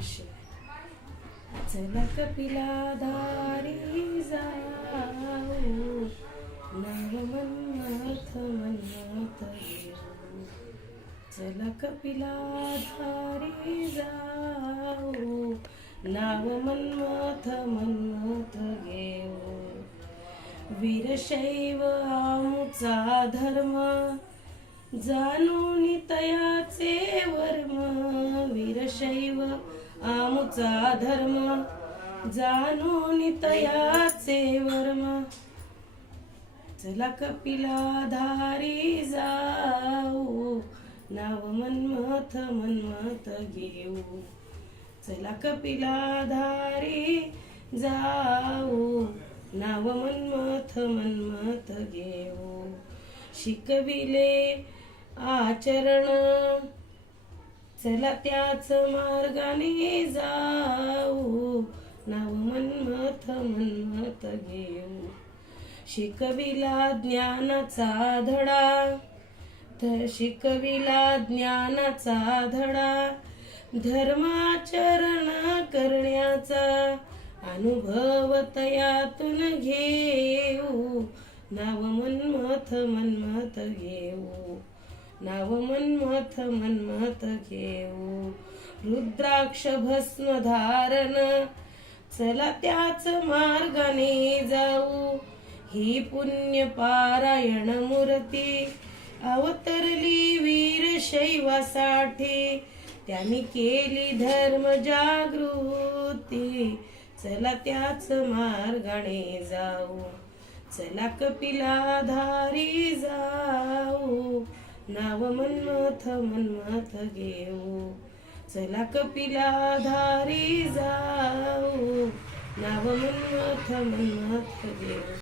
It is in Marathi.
विषय. चला कपिला धारी जाऊ, नाव मन्मथ मन्मथ घेऊ. चला कपिला धारी जाऊ, नाव मन्मथ मन्मथ घेऊ. वीरशैव आमुचा धर्म, जाणून तयाचे वर्म. वीरशैव आमुचा धर्म, जाणून तयाचे वर्म. चला कपिला धारी जाऊ, नाव मन्मथ मन्मथ घेऊ. चला कपिला धारी जाऊ, नाव मन्मथ मन्मथ घेऊ. शिकविले आचरण, चला त्याच मार्गाने जाऊ, नाव मन्मथ मन्मथ घेऊ. शिकविला ज्ञानाचा धडा, शिकविला ज्ञानाचा धडा. धर्माचरण करण्याचा अनुभव तयातून घेऊ, नाव मन्मथ मन्मथ घेऊ. नाव मन्मथ मन्मथ घेऊ. रुद्राक्ष भस्म धारण, चला त्याच मार्गाने जाऊ. ही पुण्य पारायण मूर्ती अवतरली वीरशैवासाठी. त्यांनी केली धर्म जागृती, चला त्याच मार्गाने जाऊ. चला कपिला धारी जाऊ, नाव मन्मथ मन्मथ घेऊ. चला कपिला धारी जाऊ, नाव मन्मथ मन्मथ घेऊ.